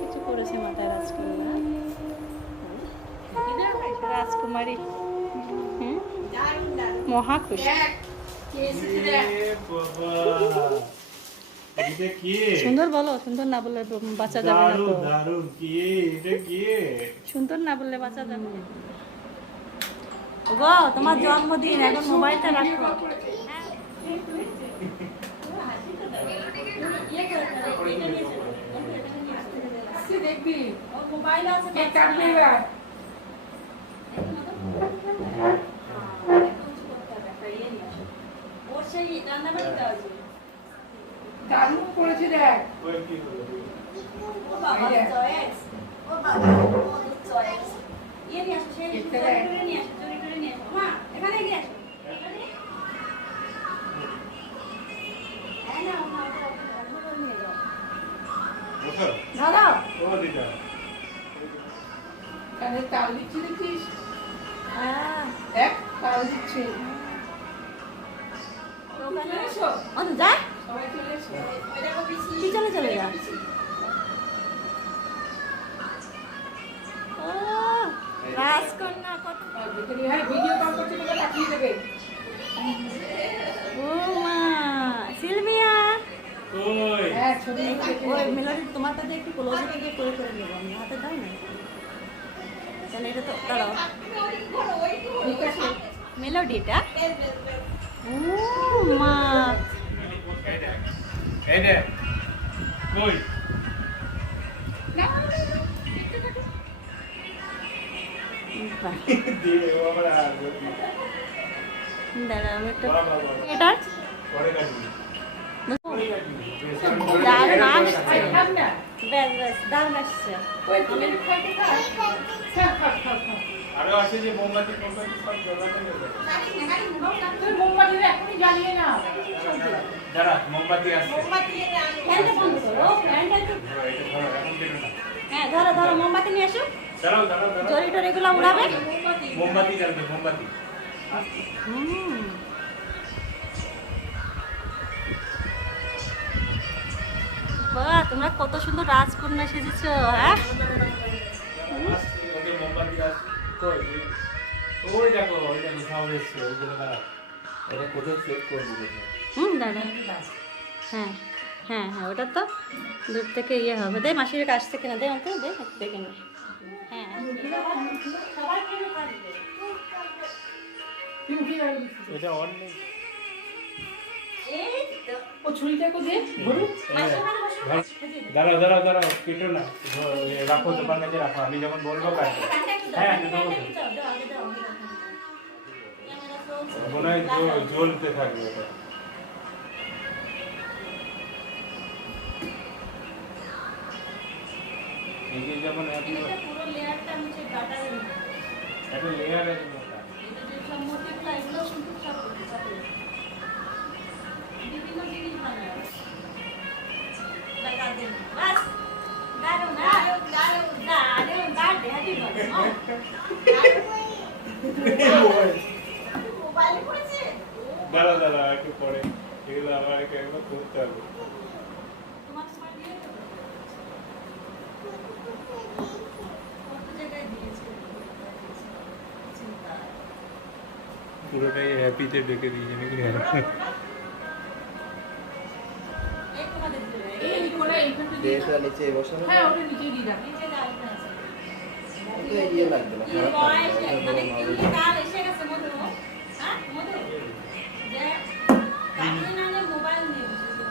কিছু করেছে মাথায় রাজকন্যা, রাজকুমারী মহা খুশি। সুন্দর বলো, সুন্দর না বললে বাঁচা যাবে না তো। সুন্দর না বললে বাঁচা যাবে না। গো তোমার জন্মদিন, এখন মোবাইলটা রাখো। দেখবি মোবাইল আছে, ওর সেই রান্নাবাড়িতে আছে। দারুণ করেছে দেখ। ও বাবা চয়েস, ও বাবা চয়েস। ইয়ে নিয়ে আসো, সেই চুরি নিয়ে আসো, চুরি করে নিয়ে আসো। মা এখানে গিয়ে আসো। হ্যাঁ না মা, ওটা নিয়ে যাও। দাদা ও দিদা কানে তাল দিচ্ছি দেখিস। হ্যাঁ দেখ তাল দিচ্ছি। ওখানে এসো, অন যা সবাই চলে এসো, পিছনে চলে যা। ও রাজকন্যা কত ভিডিও কল করতে গেলে পাঠিয়ে দেবে। ও মা সিলভিয়া কই? হ্যাঁ ছবি ওই মেলোডি তোমার কাছে একটু ক্লোজ থেকে করে নেব আমি, হাতে দাও না তাহলে। এটা তো দাঁড়াও, ঠিক আছে মেলোডিটা। ও মা এই দে কই না দিয়ে ওরা দাঁড়া আমি একটা এটা পরে কাটবি। দারুণ আসছে, বেশ বেশ দারুণ আসছে। আরো আছে যে মোমবাতি সব জ্বালাতে হবে। তুই মোমবাতি এখনই জ্বালিয়ে না। দাঁড়া মোমবাতি আছে, ফ্যানটা বন্ধ করো, ফ্যানটা একটু ধরো, এখন কেন না। হ্যাঁ ধরো ধরো, মোমবাতি নিয়ে এসো। দাঁড়াও দাঁড়াও, জরি টরি এগুলো উড়াবে। মোমবাতি জ্বালবে, মোমবাতি। বাহ তোমরা কত সুন্দর রাজকন্যা সেজেছো। হ্যাঁ দাঁড়া। হ্যাঁ হ্যাঁ হ্যাঁ ওটা তো দূর থেকে ইয়ে হবে। দে মাসির কাছ থেকে না, দে আমাকে দে, দেখে নে। হ্যাঁ এটা অন নেই। দাঁড়াও দাঁড়াও দাঁড়াও, কেটো না, রাখো দোকান কাছে রাখো, আমি যখন বলবো কাটবো। হ্যাঁ মনে হয় জ্বলতে থাকবে এটা। এই যেমন পুরো লেয়ারটা নিচে গাটারের মতো একটা লেয়ার আছে মোটা, এটা যে সব মোটিগুলো এগুলো কিন্তু সব বিভিন্ন জিনিস বানায় লাগা দেন। বাস দারুন দারুন দারুন দারুন, বার্থডে হ্যাপি বার্থডে। মোবাইলে পড়েছে। দাঁড়া দাঁড়া একটু পরে এগুলো আমার একবার করতে হবে। তোমার স্মার্ট দিয়ে দেবো কত জায়গায় দিয়েছে, পুরোটাই হ্যাপিতে ডেকে দিয়েছে নাকি। নিচে বসানো, হ্যাঁ ওটা নিচে দিয়ে দাও, নিচে দাও। এটা ইয়ে লাগবে না, মানে কি কাল এসে গেছে মধু। হ্যাঁ মধু যে কাকে না নে মোবাইল নিয়ে বসেছে।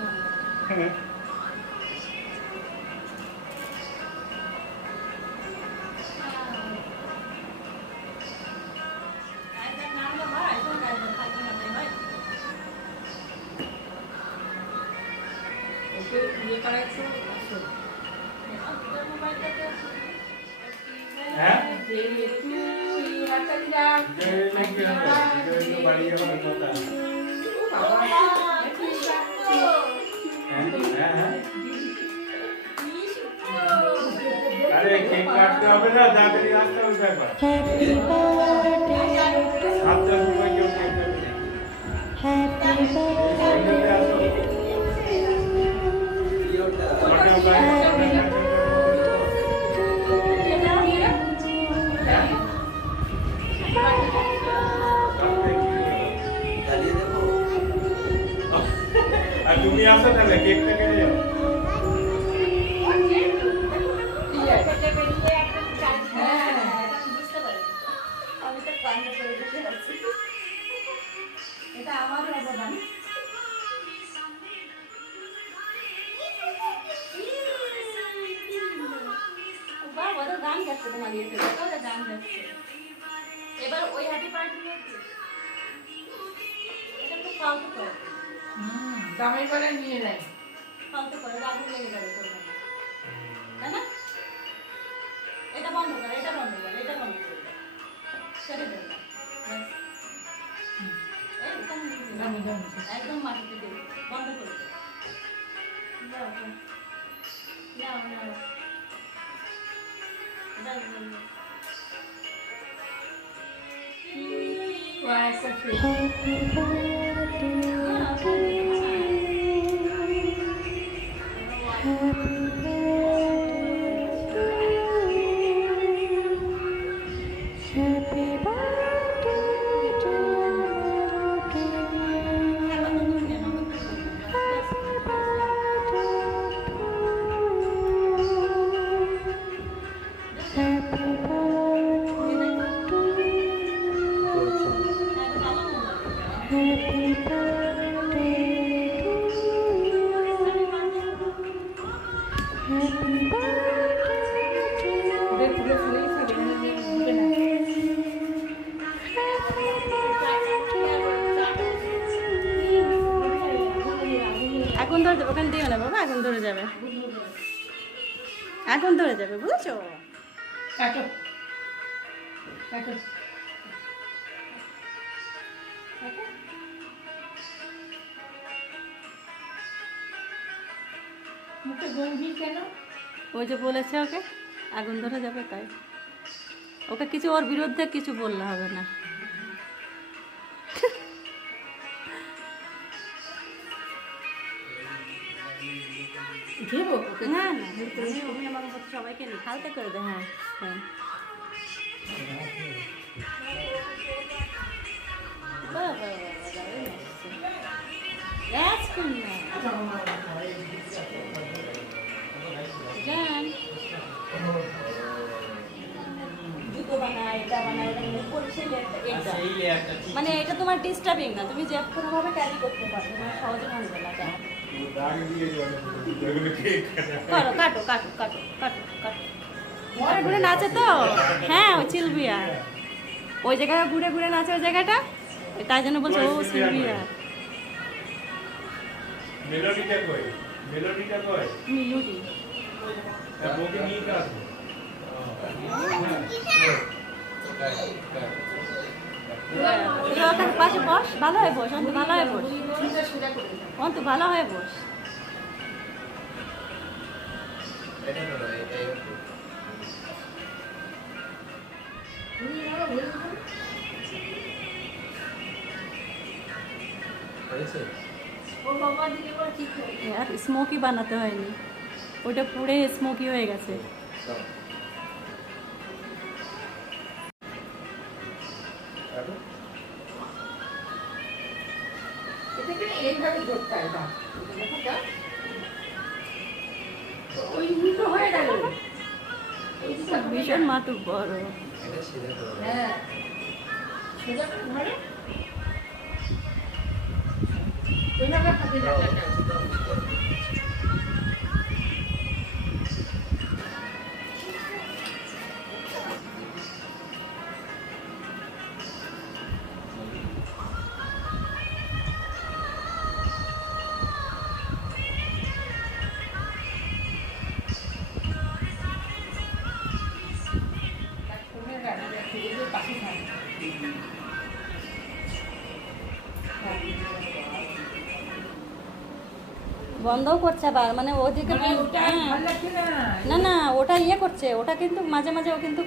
ये करायचं असं हैं जे तू आता दिला जे बाड़ी का होता है। আরে কেক কাটতে হবে না, দাঁড়িয়ে আসতে হবে একবার। সাতটার সময় কেউ কেক কাটবে। সামনেতে আসো। তোমাকে আমরা আর তুমি আসো তাহলে কেকটা কেটে যাও। এটা আমার অবদান। বাবা তো গান গাচ্ছে তোমার ইয়েতে, ওরা গান গাচ্ছে। এবার ওই হ্যাপি পার্টি এটা তো ফালতু করে। জামাই বলে নিয়ে যায়। ফালতু করে আগুন লেগে যাবে করবে না, তাই না? এটা বন্ধ করে, এটা বন্ধ করে, এটা বন্ধ করে ছেড়ে দেবে না। একদম মাটিতে দেবে, বন্ধ করে দেবে। যাও যাও যাও আগুন ধরে যাবে, ওখানে দিও না বাবা, আগুন ধরে যাবে, আগুন ধরে যাবে, বুঝেছো? কাটো কাটো। মুখে গম্ভীর কেন? ওই যে বলেছে ওকে আগুন ধরে যাবে, তাই ওকে কিছু ওর বিরুদ্ধে কিছু বললে হবে না। দেবো না না তুমি আমার মতো সবাইকে নি হালকা করে দে। হ্যাঁ হ্যাঁ বাবা জান জুতো বানায়, এটা বানায়, মানে এটা তোমার ডিস্টার্বিং না, তুমি যে কোনোভাবে ক্যারি করতে পারবে, মানে সহজে ভাঙবে না। যা করো, কাটো কাটো কাটো কাটো কাটো। ঘুরে ঘুরে নাচে তো, হ্যাঁ ওই সিলভিয়া ওই জায়গায় ঘুরে ঘুরে নাচে, ওই জায়গাটা তাই জন্য বলছে ও সিলভিয়া। মেলোডিটা কই? মেলোডিটা কই? মিলুডি ওকে নিয়ে কাজ। ওখানে পাশে বস, ভালো হয় বস, অন্ত ভালো হয় বস, অন্ত ভালো হয় বস। আর স্মোকি বানাতে হয়নি, ওটা পুরে স্মোকি হয়ে গেছে। এইভাবে ধরতে হয় না, ওই উল্টো হয়ে গেল। ভীষণ মাটুক বড়। হ্যাঁ সোজা করে ধরে ওইভাবে হাতে রাখা। বন্ধও করছে আবার, মানে ওদিকে ওটা ভালো লাগছে না। না না ওটা ইয়ে করছে, ওটা কিন্তু মাঝে মাঝে ও কিন্তু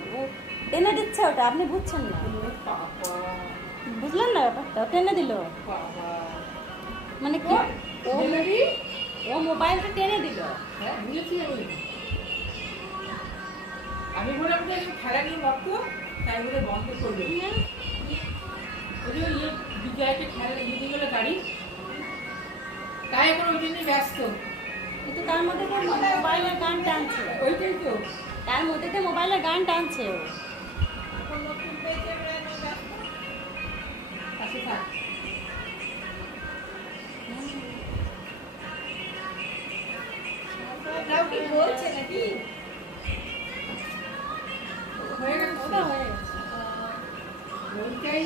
টেনে দিচ্ছে, ওটা আপনি বুঝছেন না, বাবা, বুঝলেন না ব্যাপারটা, ও টেনে দিল বাবা। মানে কি ও মেলোডি? ও মোবাইলটা টেনে দিল। হ্যাঁ, বুঝেছি আমি। আমি বললাম যে খেলা নিয়ে মতো, তাই বলে বন্ধ করলো। ওই যে ইয়ে বিজয়কে খেলা নিয়ে গেলো গাড়ি, তাই এখন ওই জন্যই ব্যস্ত। কিন্তু তার মধ্যে তো মোবাইলের গান টানছে, ওইটাই তো। তার মধ্যে তো মোবাইলের গান টানছে ও। পাশে থাক। হয়ে গেছে ওটা হয়ে গেছে। ওইটাই।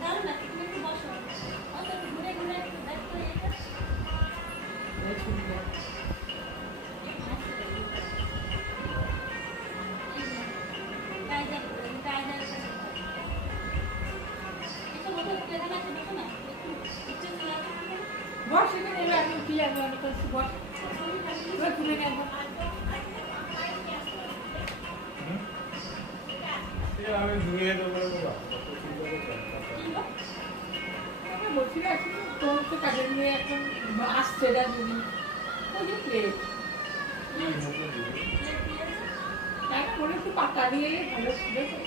দাঁড়াও না, তুমি একটু বসো। অত ঘুরে ঘুরে একটু দেখো এটা। ওই ছুটবে। বস এখানে, এবার আমি উঠে যাবো, আমি করছি বস। এবার তুলে নেবো। আমি ধুয়ে দেবো আমরা বসে আছি, তোর তো কাজে নিয়ে এখন আসছে না দিদি। ওই যে প্লেট, তাই করে একটু পাতা দিয়ে ভালো ছিল তো।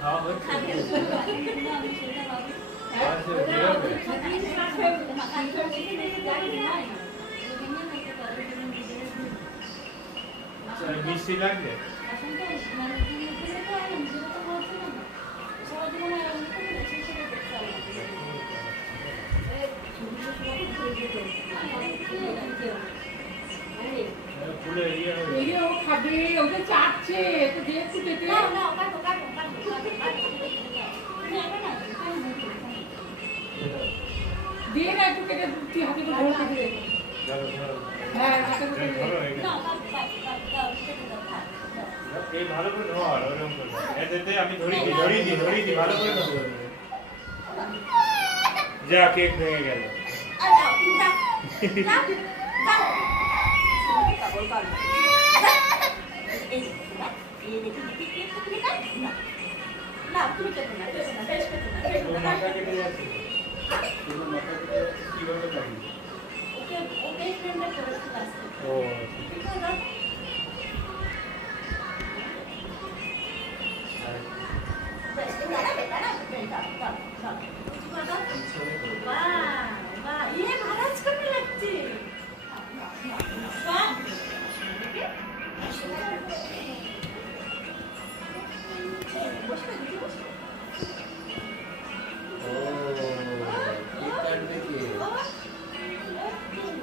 খাওয়া হচ্ছে মিষ্টি লাগবে ফুলে ইয়ে হবে এই যে ও খাবে, ওকে চাটছে, তো দিয়ে একটু কেটে। দিয়ে না একটু কেটে, তুই হাতে তো ধরে কেটে দে। ধরো ধরো হ্যাঁ, হাতে তো কেটে ধরো দে। এই ভালো করে ধর ওরকম করে এতে আমি ধরি দি ভালো করে ধর যা কেক ভেঙে গেল তোর মাথা কেটে যাচ্ছে তোর মাথা কেটে যাচ্ছে কিভাবে লাগবে ও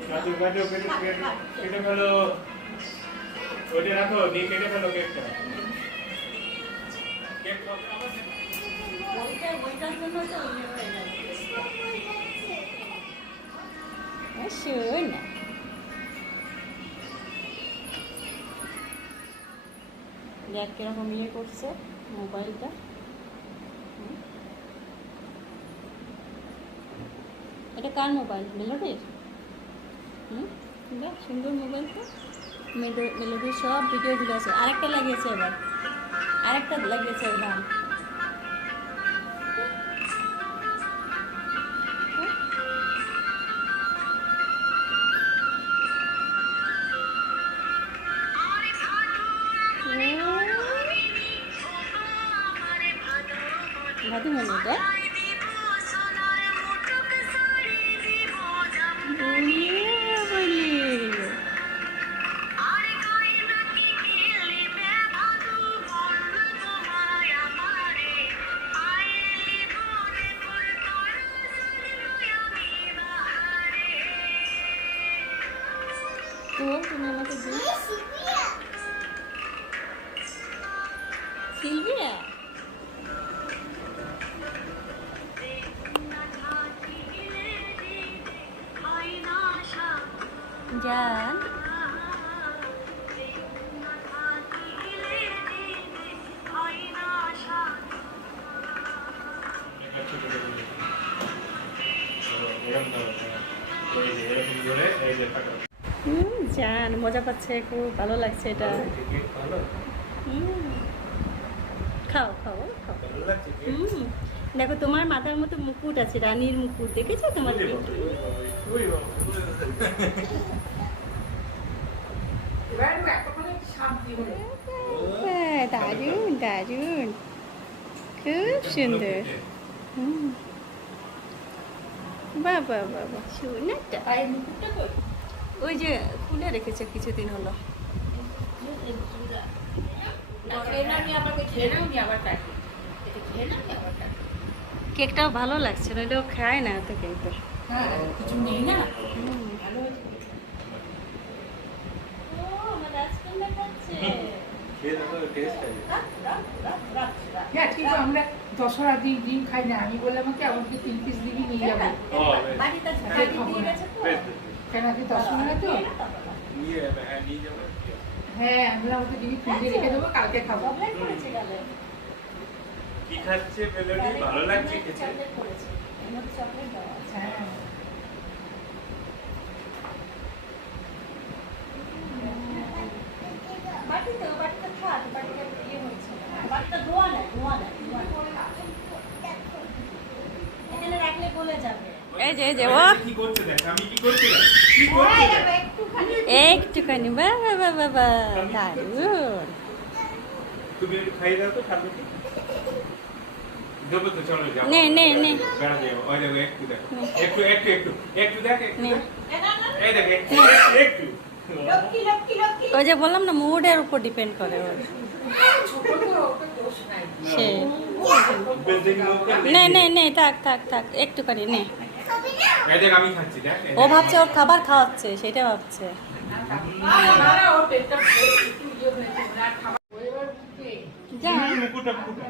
কাটু কাটু কেটে ফেলো ওইটা রাখো দিয়ে কেটে ফেলো কেকটা কেক কত আবার শোন না, দেখ কিরকম ইয়ে করছে মোবাইলটা। এটা কার মোবাইল? মেলোডির? বাহ সুন্দর মোবাইল তো। মেলোডির সব ভিডিওগুলো আছে। আরেকটা লাগিয়েছে এবার, আরেকটা লাগিয়েছে গান। ভাদু মনে এটা তো তুমি আমাকে সিলভিয়া জান জান মজা পাচ্ছে, খুব ভালো লাগছে এটা। খাও খাও খাও। দেখো তোমার মাথার মতো মুকুট আছে, রানীর মুকুট, দেখেছো তোমার? হ্যাঁ, দারুণ দারুণ, খুব সুন্দর। বাবা বাবা শোনাটা ওই যে খুলে রেখেছে কিছুদিন হলো। কেকটাও ভালো লাগছে, নইলেও খায় না তো কিন্তু। কিছু নেই না হ্যাঁ ঠিক আছে, আমরা দশরা দিন ডিম খাই না। আমি বললাম কি আমাকে 3 পিস দিবি নিয়ে যাবে। কেন আজকে দশরা তো? হ্যাঁ আমি আমাকে দিবি, ফ্রিজে রেখে দেবো, কালকে খাবো। কি খাচ্ছে মেলোডি? ভালো লাগছে খেতে? হ্যাঁ এই যে এই যে ও কি করছে দেখ, আমি কি করছি দেখ, কি করছে দেখ। একটুখানি বাবা বাবা বাবা দারুণ। তুমি একটু খাইয়ে দাও তো, খাবে কি? দেবো তো, চলো যাও। নে নে নে বেড়াতে যাবো। ওই দেখো একটু দেখো, একটু একটু একটু একটু দেখ, একটু নে। দেখ। এই দেখ একটু একটু। ওই যে বললাম না, মুডের উপর ডিপেন্ড করে ওর। সে নে নে নে থাক থাক থাক, একটুখানি নে। এই দেখ আমি খাচ্ছি দেখ। ও ভাবছে ওর খাবার খাওয়াচ্ছে, সেটা ভাবছে। ওর পেটটা একটু ইয়ে হয়েছে, খাবার যা মুকুটটা মুকুটটা